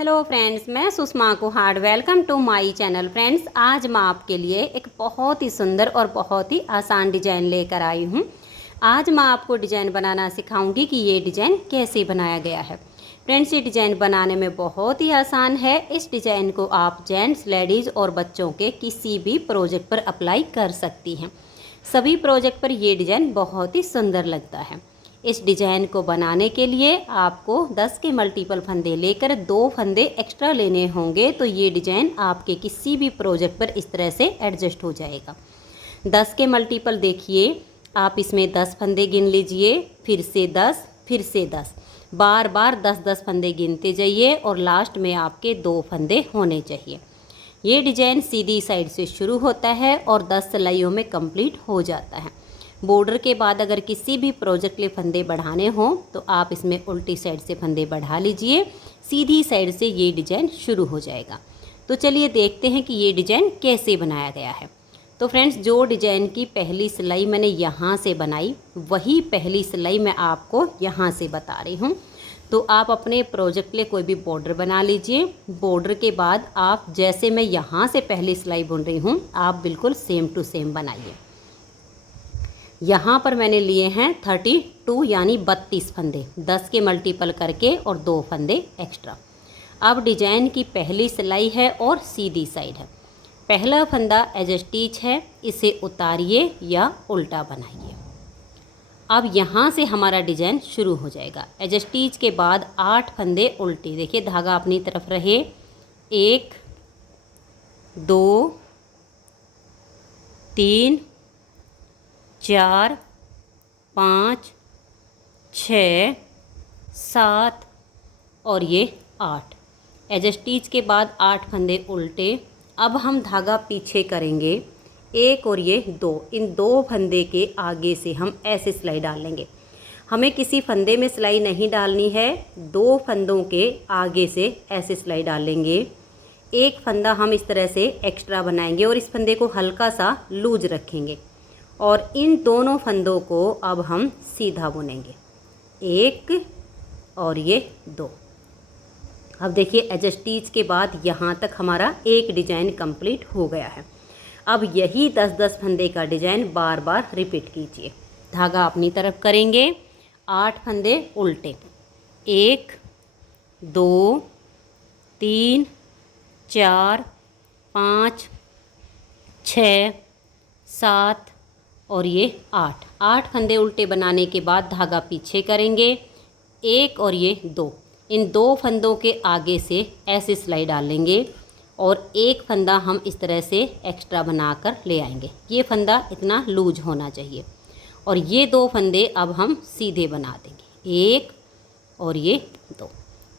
Hello friends, मैं Sushma Kuhad. Welcome to my channel. Friends, आज मैं आपके लिए एक बहुत ही सुंदर और बहुत ही आसान डिज़ाइन लेकर आई हूँ। आज मैं आपको डिज़ाइन बनाना सिखाऊंगी कि ये डिज़ाइन कैसे बनाया गया है। फ्रेंड्स, ये डिज़ाइन बनाने में बहुत ही आसान है। इस डिज़ाइन को आप जेंट्स, लेडीज़ और बच्चों के किसी भी प्रोजेक्ट पर अप्लाई कर सकती हैं। सभी प्रोजेक्ट पर ये डिज़ाइन बहुत ही सुंदर लगता है। इस डिज़ाइन को बनाने के लिए आपको 10 के मल्टीपल फंदे लेकर 2 फंदे एक्स्ट्रा लेने होंगे, तो ये डिज़ाइन आपके किसी भी प्रोजेक्ट पर इस तरह से एडजस्ट हो जाएगा। 10 के मल्टीपल देखिए, आप इसमें 10 फंदे गिन लीजिए, फिर से 10, फिर से 10, बार बार 10-10 फंदे गिनते जाइए और लास्ट में आपके 2 फंदे होने चाहिए। ये डिज़ाइन सीधी साइड से शुरू होता है और 10 सिलाइयों में कंप्लीट हो जाता है। बॉर्डर के बाद अगर किसी भी प्रोजेक्ट के फंदे बढ़ाने हों तो आप इसमें उल्टी साइड से फंदे बढ़ा लीजिए, सीधी साइड से ये डिज़ाइन शुरू हो जाएगा। तो चलिए देखते हैं कि ये डिज़ाइन कैसे बनाया गया है। तो फ्रेंड्स, जो डिज़ाइन की पहली सिलाई मैंने यहाँ से बनाई, वही पहली सिलाई मैं आपको यहाँ से बता रही हूँ। तो आप अपने प्रोजेक्ट के लिए कोई भी बॉर्डर बना लीजिए। बॉर्डर के बाद आप जैसे मैं यहाँ से पहली सिलाई बुन रही हूँ, आप बिल्कुल सेम टू सेम बनाइए। यहाँ पर मैंने लिए हैं 32 यानी 32 फंदे, 10 के मल्टीपल करके और 2 फंदे एक्स्ट्रा। अब डिज़ाइन की पहली सिलाई है और सीधी साइड है। पहला फंदा एज स्टिच है, इसे उतारिए या उल्टा बनाइए। अब यहाँ से हमारा डिज़ाइन शुरू हो जाएगा। एज स्टिच के बाद 8 फंदे उल्टी, देखिए धागा अपनी तरफ रहे, 1 2 3 4 5 6 7 और ये 8। एज स्टिच के बाद 8 फंदे उल्टे। अब हम धागा पीछे करेंगे, 1 और ये 2, इन 2 फंदे के आगे से हम ऐसे सिलाई डालेंगे। हमें किसी फंदे में सिलाई नहीं डालनी है, 2 फंदों के आगे से ऐसे सिलाई डालेंगे। एक फंदा हम इस तरह से एक्स्ट्रा बनाएंगे और इस फंदे को हल्का सा लूज रखेंगे और इन दोनों फंदों को अब हम सीधा बुनेंगे, 1 और ये 2। अब देखिए एज स्टिच के बाद यहाँ तक हमारा एक डिज़ाइन कंप्लीट हो गया है। अब यही 10-10 फंदे का डिज़ाइन बार बार रिपीट कीजिए। धागा अपनी तरफ करेंगे, 8 फंदे उल्टे, 1 2 3 4 5 6 7 और ये 8 फंदे उल्टे बनाने के बाद धागा पीछे करेंगे, 1 और ये 2, इन 2 फंदों के आगे से ऐसे सिलाई डालेंगे और एक फंदा हम इस तरह से एक्स्ट्रा बनाकर ले आएंगे। ये फंदा इतना लूज होना चाहिए और ये 2 फंदे अब हम सीधे बना देंगे, 1 और ये 2।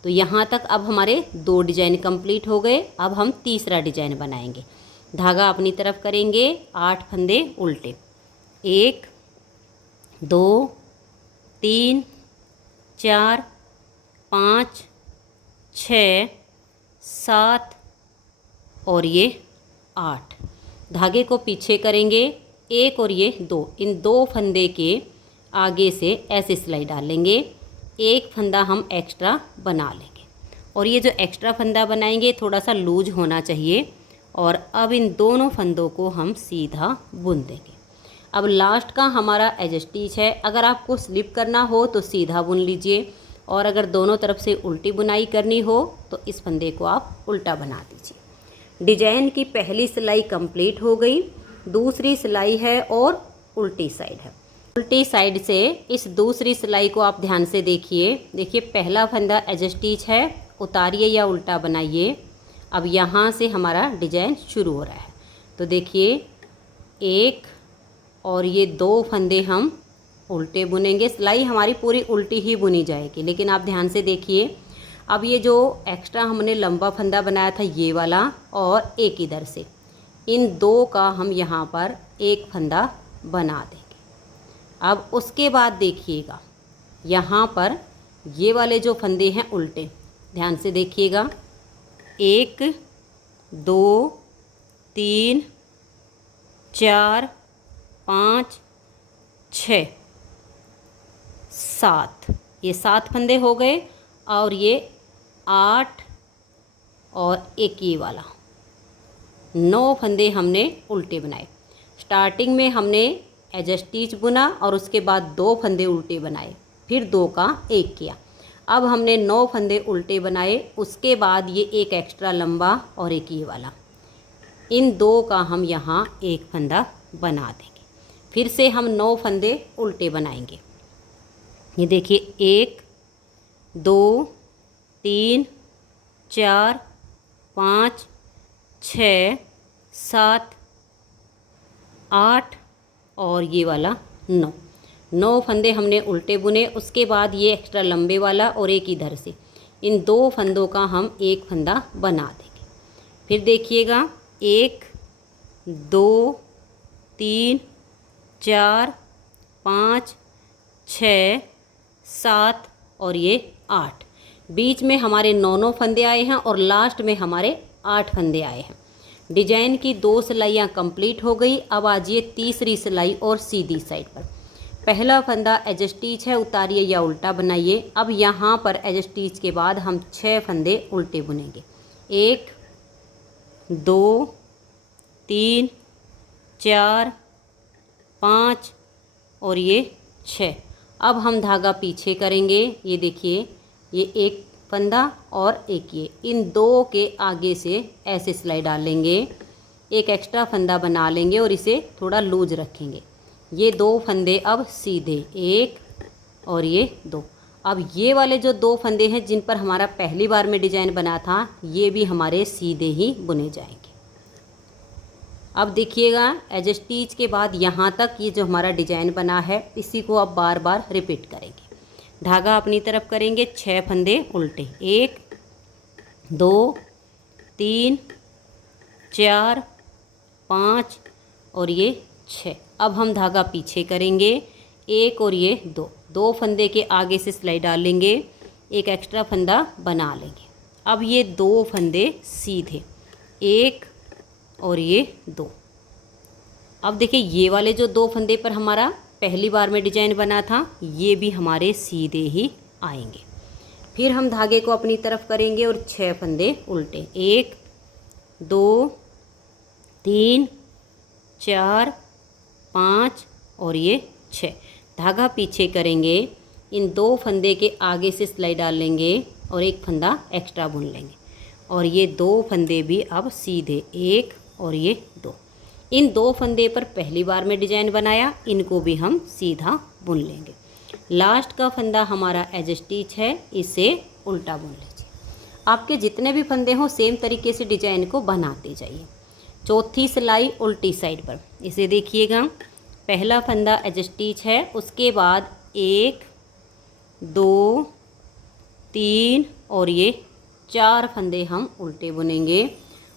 तो यहाँ तक अब हमारे 2 डिज़ाइन कंप्लीट हो गए। अब हम तीसरा डिज़ाइन बनाएंगे। धागा अपनी तरफ करेंगे, 8 फंदे उल्टे, 1 2 3 4 5 6 7 और ये 8। धागे को पीछे करेंगे, 1 और ये 2, इन 2 फंदे के आगे से ऐसे सिलाई डालेंगे। एक फंदा हम एक्स्ट्रा बना लेंगे और ये जो एक्स्ट्रा फंदा बनाएंगे थोड़ा सा लूज होना चाहिए। और अब इन दोनों फंदों को हम सीधा बुन देंगे। अब लास्ट का हमारा एज स्टिच है। अगर आपको स्लिप करना हो तो सीधा बुन लीजिए और अगर दोनों तरफ से उल्टी बुनाई करनी हो तो इस फंदे को आप उल्टा बना दीजिए। डिज़ाइन की पहली सिलाई कंप्लीट हो गई, दूसरी सिलाई है और उल्टी साइड है। उल्टी साइड से इस दूसरी सिलाई को आप ध्यान से देखिए। देखिए पहला फंदा एज स्टिच है, उतारिए या उल्टा बनाइए। अब यहाँ से हमारा डिज़ाइन शुरू हो रहा है। तो देखिए 1 और ये 2 फंदे हम उल्टे बुनेंगे। सिलाई हमारी पूरी उल्टी ही बुनी जाएगी, लेकिन आप ध्यान से देखिए। अब ये जो एक्स्ट्रा हमने लंबा फंदा बनाया था ये वाला और एक इधर से, इन 2 का हम यहाँ पर एक फंदा बना देंगे। अब उसके बाद देखिएगा यहाँ पर ये वाले जो फंदे हैं उल्टे, ध्यान से देखिएगा, 1 2 3 4 5 6 7, ये 7 फंदे हो गए और ये 8 और एक ये वाला, 9 फंदे हमने उल्टे बनाए। स्टार्टिंग में हमने एज स्टिच बुना और उसके बाद 2 फंदे उल्टे बनाए, फिर 2 का 1 किया। अब हमने 9 फंदे उल्टे बनाए, उसके बाद ये एक एक्स्ट्रा लंबा और एक ये वाला, इन 2 का हम यहाँ एक फंदा बना देंगे। फिर से हम 9 फंदे उल्टे बनाएंगे। ये देखिए 1 2 3 4 5 6 7 8 और ये वाला 9 फंदे हमने उल्टे बुने। उसके बाद ये एक्स्ट्रा लंबे वाला और एक इधर से, इन 2 फंदों का हम एक फंदा बना देंगे। फिर देखिएगा 1 2 3 4 5 6 7 और ये 8। बीच में हमारे 9 फंदे आए हैं और लास्ट में हमारे 8 फंदे आए हैं। डिजाइन की 2 सिलाइयाँ कंप्लीट हो गई। अब आ जाइए तीसरी सिलाई और सीधी साइड पर। पहला फंदा एज स्टिच है, उतारिए या उल्टा बनाइए। अब यहाँ पर एज स्टिच के बाद हम 6 फंदे उल्टे बुनेंगे। 1 2 3 4 5 और ये 6। अब हम धागा पीछे करेंगे। ये देखिए ये एक फंदा और एक ये, इन 2 के आगे से ऐसे सिलाई डालेंगे, एक एक्स्ट्रा फंदा बना लेंगे और इसे थोड़ा लूज रखेंगे। ये 2 फंदे अब सीधे, 1 और ये 2। अब ये वाले जो 2 फंदे हैं जिन पर हमारा पहली बार में डिजाइन बना था, ये भी हमारे सीधे ही बुने जाएंगे। अब देखिएगा एज स्टिच के बाद यहाँ तक ये जो हमारा डिजाइन बना है, इसी को अब बार बार रिपीट करेंगे। धागा अपनी तरफ करेंगे, 6 फंदे उल्टे, 1 2 3 4 5 और ये 6। अब हम धागा पीछे करेंगे, 1 और ये 2 फंदे के आगे से सिलाई डालेंगे, एक एक्स्ट्रा फंदा बना लेंगे। अब ये 2 फंदे सीधे, 1 और ये 2। अब देखिए ये वाले जो 2 फंदे पर हमारा पहली बार में डिजाइन बना था, ये भी हमारे सीधे ही आएंगे। फिर हम धागे को अपनी तरफ करेंगे और 6 फंदे उल्टे, 1 2 3 4 5 और ये 6। धागा पीछे करेंगे, इन 2 फंदे के आगे से सिलाई डाल लेंगे और एक फंदा एक्स्ट्रा बुन लेंगे। और ये 2 फंदे भी अब सीधे, 1 और ये 2। इन 2 फंदे पर पहली बार में डिजाइन बनाया, इनको भी हम सीधा बुन लेंगे। लास्ट का फंदा हमारा एज स्टिच है, इसे उल्टा बुन लीजिए। आपके जितने भी फंदे हों सेम तरीके से डिजाइन को बनाते जाइए। चौथी सिलाई उल्टी साइड पर, इसे देखिएगा। पहला फंदा एज स्टिच है, उसके बाद 1 2 3 और ये 4 फंदे हम उल्टे बुनेंगे।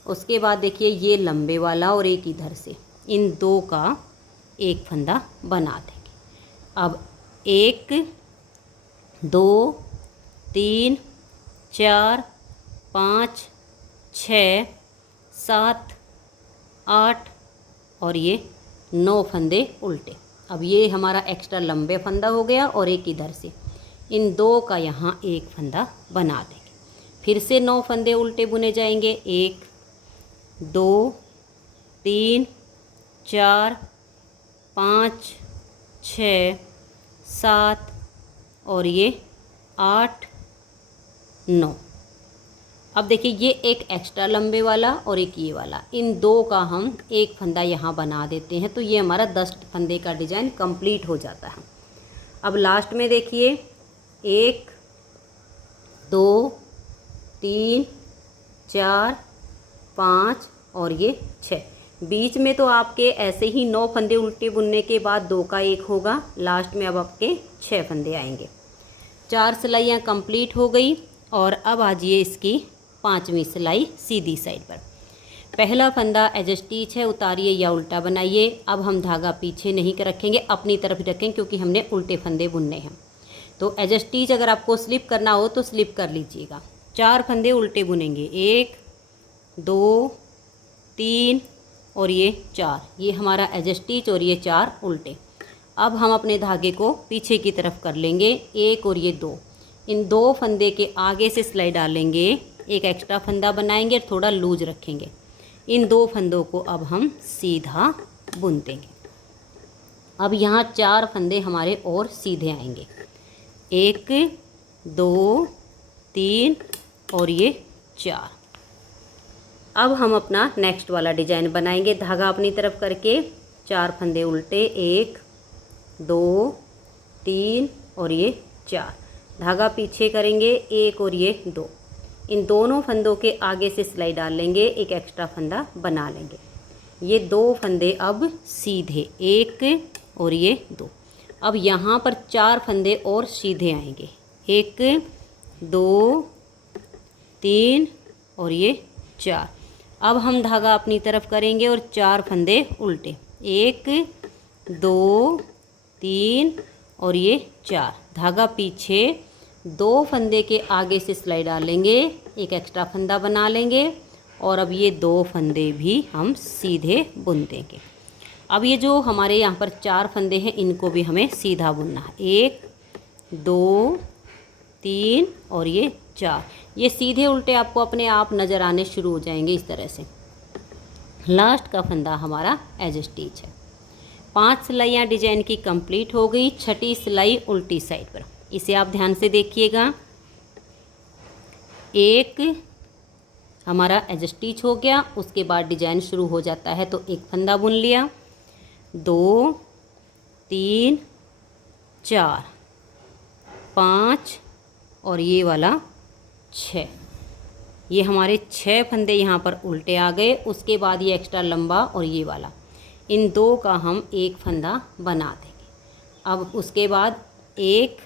उसके बाद देखिए ये लंबे वाला और एक इधर से, इन 2 का एक फंदा बना देंगे। अब 1 2 3 4 5 6 7 8 और ये 9 फंदे उल्टे। अब ये हमारा एक्स्ट्रा लंबे फंदा हो गया और एक इधर से, इन 2 का यहाँ एक फंदा बना देंगे। फिर से 9 फंदे उल्टे बुने जाएंगे, 1 2 3 4 5 6 7 और ये 8 9। अब देखिए ये एक एक्स्ट्रा लंबे वाला और एक ये वाला, इन 2 का हम एक फंदा यहाँ बना देते हैं, तो ये हमारा 10 फंदे का डिजाइन कंप्लीट हो जाता है। अब लास्ट में देखिए 1 2 3 4 5 और ये 6। बीच में तो आपके ऐसे ही 9 फंदे उल्टे बुनने के बाद 2 का 1 होगा, लास्ट में अब आपके 6 फंदे आएंगे। 4 सिलाइयाँ कंप्लीट हो गई और अब आ जाइए इसकी 5वीं सिलाई सीधी साइड पर। पहला फंदा एज स्टिच है, उतारिए या उल्टा बनाइए। अब हम धागा पीछे नहीं रखेंगे, अपनी तरफ ही रखेंगे क्योंकि हमने उल्टे फंदे बुनने हैं। तो एज स्टिच अगर आपको स्लिप करना हो तो स्लिप कर लीजिएगा। 4 फंदे उल्टे बुनेंगे, 1 2 3 और ये 4। ये हमारा एज स्टिच और ये 4 उल्टे। अब हम अपने धागे को पीछे की तरफ कर लेंगे, 1 और ये 2। इन 2 फंदे के आगे से सिलाई डालेंगे एक एक्स्ट्रा फंदा बनाएंगे और थोड़ा लूज रखेंगे। इन 2 फंदों को अब हम सीधा बुन देंगे। अब यहाँ 4 फंदे हमारे और सीधे आएंगे, 1 2 3 और ये 4। अब हम अपना नेक्स्ट वाला डिजाइन बनाएंगे। धागा अपनी तरफ करके 4 फंदे उल्टे, 1 2 3 और ये 4। धागा पीछे करेंगे, 1 और ये 2। इन दोनों फंदों के आगे से सिलाई डाल लेंगे, एक एक्स्ट्रा फंदा बना लेंगे। ये 2 फंदे अब सीधे, 1 और ये 2। अब यहाँ पर 4 फंदे और सीधे आएंगे, 1 2 3 और ये 4। अब हम धागा अपनी तरफ करेंगे और 4 फंदे उल्टे, 1 2 3 और ये 4। धागा पीछे, 2 फंदे के आगे से सिलाई डालेंगे, एक एक्स्ट्रा फंदा बना लेंगे और अब ये 2 फंदे भी हम सीधे बुन देंगे। अब ये जो हमारे यहाँ पर 4 फंदे हैं इनको भी हमें सीधा बुनना है, 1 2 3 और ये 4। ये सीधे उल्टे आपको अपने आप नज़र आने शुरू हो जाएंगे इस तरह से। लास्ट का फंदा हमारा एज स्टिच है। 5 सिलाइयाँ डिजाइन की कंप्लीट हो गई। 6ठी सिलाई उल्टी साइड पर, इसे आप ध्यान से देखिएगा। 1 हमारा एज स्टिच हो गया, उसके बाद डिजाइन शुरू हो जाता है तो एक फंदा बुन लिया, 2 3 4 5 और ये वाला 6। ये हमारे 6 फंदे यहाँ पर उल्टे आ गए। उसके बाद ये एक्स्ट्रा लंबा और ये वाला, इन 2 का हम एक फंदा बना देंगे। अब उसके बाद 1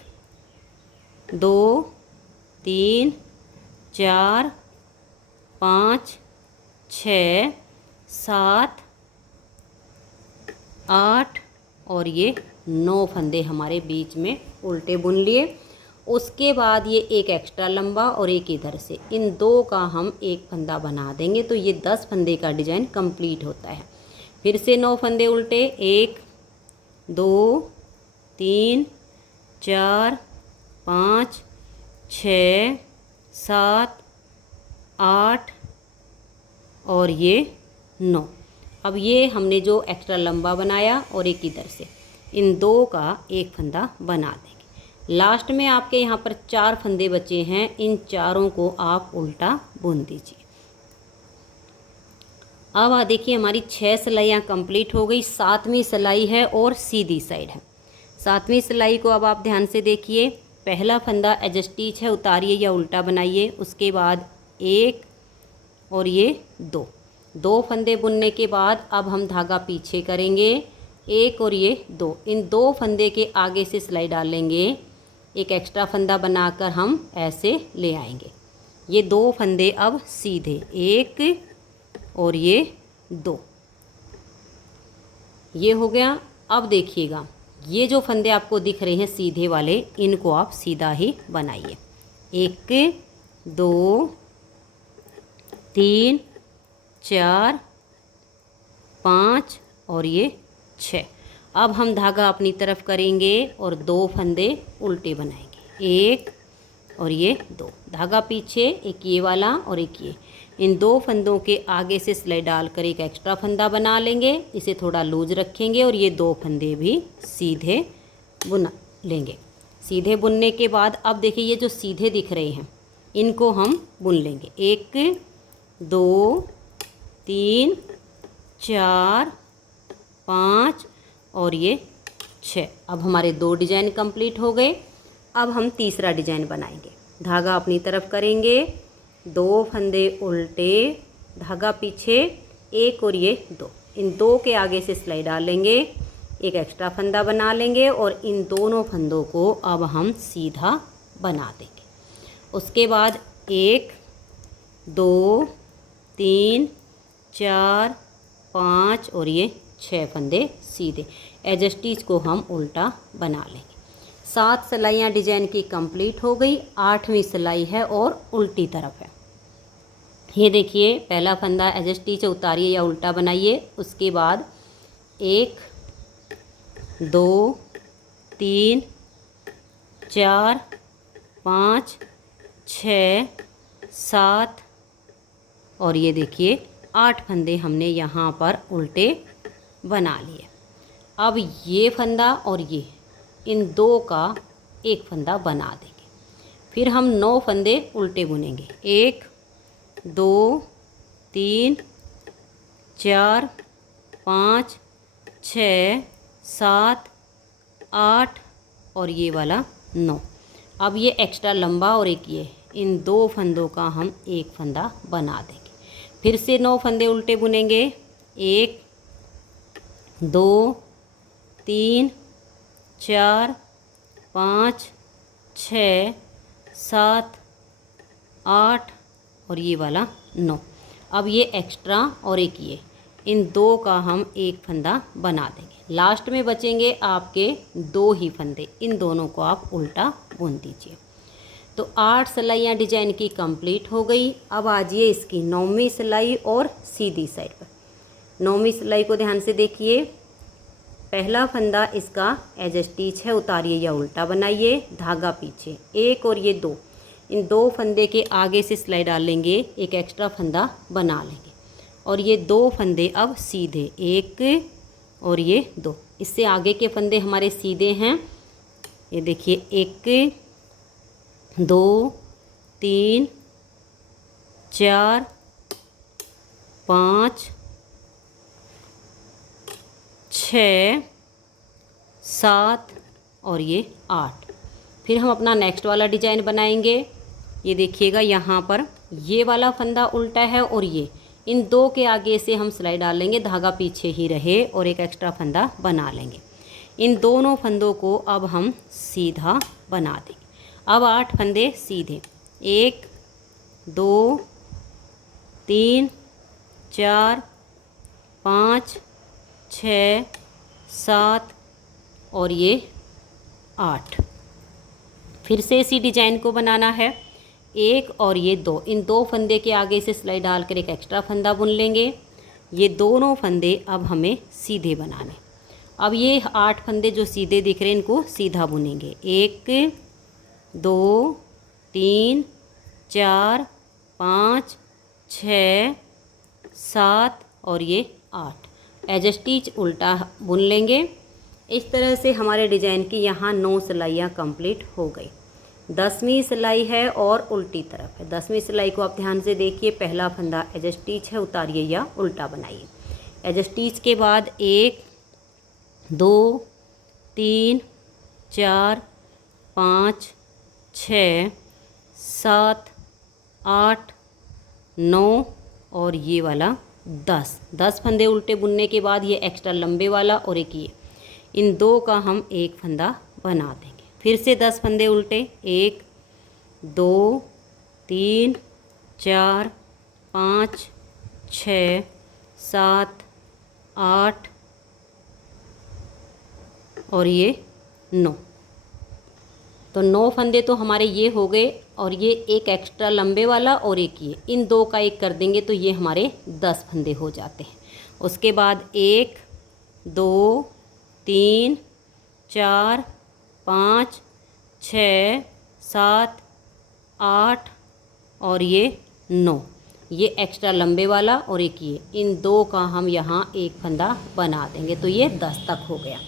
2 3 4 5 6 7 8 और ये 9 फंदे हमारे बीच में उल्टे बुन लिए। उसके बाद ये एक एक्स्ट्रा लंबा और एक इधर से, इन 2 का हम एक फंदा बना देंगे तो ये 10 फंदे का डिजाइन कंप्लीट होता है। फिर से 9 फंदे उल्टे, 1 2 3 4 5 6 7 8 और ये 9। अब ये हमने जो एक्स्ट्रा लंबा बनाया और एक इधर से, इन 2 का एक फंदा बना देंगे। लास्ट में आपके यहाँ पर 4 फंदे बचे हैं, इन चारों को आप उल्टा बुन दीजिए। अब देखिए हमारी 6 सिलाइयाँ कंप्लीट हो गई। 7वीं सिलाई है और सीधी साइड है। 7वीं सिलाई को अब आप ध्यान से देखिए। पहला फंदा एज स्टिच है, उतारिए या उल्टा बनाइए। उसके बाद 1 और ये 2 फंदे बुनने के बाद अब हम धागा पीछे करेंगे, 1 और ये 2। इन 2 फंदे के आगे से सिलाई डालेंगे, एक एक्स्ट्रा फंदा बनाकर हम ऐसे ले आएंगे। ये 2 फंदे अब सीधे, 1 और ये 2, ये हो गया। अब देखिएगा ये जो फंदे आपको दिख रहे हैं सीधे वाले, इनको आप सीधा ही बनाइए, 1 2 3 4 5 और ये 6। अब हम धागा अपनी तरफ करेंगे और 2 फंदे उल्टे बनाएंगे, 1 और ये 2। धागा पीछे, एक ये वाला और एक ये। इन 2 फंदों के आगे से सिलाई डालकर एक एक्स्ट्रा फंदा बना लेंगे, इसे थोड़ा लूज रखेंगे और ये 2 फंदे भी सीधे बुना लेंगे। सीधे बुनने के बाद अब देखिए ये जो सीधे दिख रहे हैं इनको हम बुन लेंगे, 1 2 3 4 5 और ये 6। अब हमारे 2 डिजाइन कंप्लीट हो गए। अब हम तीसरा डिजाइन बनाएंगे। धागा अपनी तरफ करेंगे, 2 फंदे उल्टे, धागा पीछे, 1 और ये 2। इन 2 के आगे से सिलाई डालेंगे, एक एक्स्ट्रा फंदा बना लेंगे और इन दोनों फंदों को अब हम सीधा बना देंगे। उसके बाद 1 2 3 4 5 और ये 6 फंदे सीधे। एज स्टिच को हम उल्टा बना लेंगे। 7 सिलाइयाँ डिजाइन की कंप्लीट हो गई। 8वीं सिलाई है और उल्टी तरफ है। ये देखिए पहला फंदा एज स्टिच उतारिए या उल्टा बनाइए। उसके बाद 1 2 3 4 5 6 7 और ये देखिए 8 फंदे हमने यहाँ पर उल्टे बना लिए। अब ये फंदा और ये इन दो का एक फंदा बना देंगे। फिर हम 9 फंदे उल्टे बुनेंगे। 1 2 3 4 5 6 7 8 और ये वाला 9। अब ये एक्स्ट्रा लंबा और एक ये, इन दो फंदों का हम एक फंदा बना देंगे। फिर से 9 फंदे उल्टे बुनेंगे। 1 2 3 4 5 6 7 8 और ये वाला 9। अब ये एक्स्ट्रा और एक ये, इन दो का हम एक फंदा बना देंगे। लास्ट में बचेंगे आपके 2 ही फंदे, इन दोनों को आप उल्टा बुन दीजिए। तो 8 सिलाइयाँ डिजाइन की कंप्लीट हो गई। अब आजिए इसकी 9वीं सिलाई और सीधी साइड पर। 9वीं सिलाई को ध्यान से देखिए। पहला फंदा इसका एज स्टिच है, उतारिए या उल्टा बनाइए, धागा पीछे 1 और ये 2, इन 2 फंदे के आगे से सिलाई डाल लेंगे, एक एक्स्ट्रा फंदा बना लेंगे और ये 2 फंदे अब सीधे, 1 और ये 2। इससे आगे के फंदे हमारे सीधे हैं। ये देखिए 1 2 3 4 5 6 7 और ये 8। फिर हम अपना नेक्स्ट वाला डिजाइन बनाएंगे। ये देखिएगा यहाँ पर ये वाला फंदा उल्टा है और ये, इन 2 के आगे से हम सिलाई डाल लेंगे, धागा पीछे ही रहे और एक एक्स्ट्रा फंदा बना लेंगे। इन दोनों फंदों को अब हम सीधा बना देंगे। अब 8 फंदे सीधे, 1 2 3 4 5 6 7 और ये 8। फिर से इसी डिजाइन को बनाना है। 1 और ये 2, इन 2 फंदे के आगे से सिलाई डालकर एक एक्स्ट्रा फंदा बुन लेंगे। ये दोनों फंदे अब हमें सीधे बनाने। अब ये 8 फंदे जो सीधे दिख रहे हैं इनको सीधा बुनेंगे। 1 2 3 4 5 6 7 और ये 8। एज स्टिच उल्टा बुन लेंगे। इस तरह से हमारे डिजाइन की यहाँ 9 सिलाइयाँ कंप्लीट हो गई। 10वीं सिलाई है और उल्टी तरफ है। 10वीं सिलाई को आप ध्यान से देखिए। पहला फंदा एज स्टिच है, उतारिए या उल्टा बनाइए। एज स्टिच के बाद 1 2 3 4 5 6 7 8 9 और ये वाला 10 फंदे उल्टे बुनने के बाद ये एक्स्ट्रा लंबे वाला और एक ये, इन 2 का हम एक फंदा बना देंगे। फिर से 10 फंदे उल्टे, 1 2 3 4 5 6 7 8 और ये 9। तो 9 फंदे तो हमारे ये हो गए और ये एक एक्स्ट्रा लंबे वाला और एक ये, इन 2 का एक कर देंगे तो ये हमारे 10 फंदे हो जाते हैं। उसके बाद 1 2 3 4 5 6 7 8 और ये 9, ये एक्स्ट्रा लंबे वाला और एक ये, इन 2 का हम यहाँ एक फंदा बना देंगे तो ये 10 तक हो गया।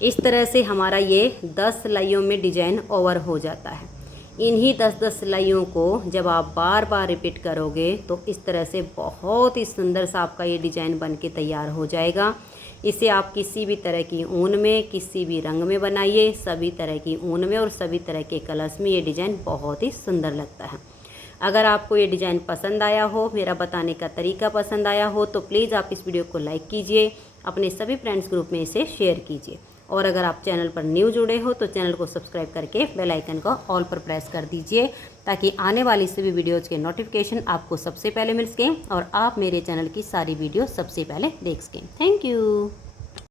इस तरह से हमारा ये 10 सिलाइयों में डिजाइन ओवर हो जाता है। इन्हीं 10-10 सिलाइयों को जब आप बार बार रिपीट करोगे तो इस तरह से बहुत ही सुंदर सा आपका ये डिजाइन बन के तैयार हो जाएगा। इसे आप किसी भी तरह की ऊन में, किसी भी रंग में बनाइए, सभी तरह की ऊन में और सभी तरह के कलर्स में ये डिज़ाइन बहुत ही सुंदर लगता है। अगर आपको ये डिज़ाइन पसंद आया हो, मेरा बताने का तरीका पसंद आया हो तो प्लीज़ आप इस वीडियो को लाइक कीजिए, अपने सभी फ्रेंड्स ग्रुप में इसे शेयर कीजिए। और अगर आप चैनल पर न्यू जुड़े हो तो चैनल को सब्सक्राइब करके बेल आइकन को ऑल पर प्रेस कर दीजिए ताकि आने वाली सभी वीडियोज़ के नोटिफिकेशन आपको सबसे पहले मिल सकें और आप मेरे चैनल की सारी वीडियो सबसे पहले देख सकें। Thank you.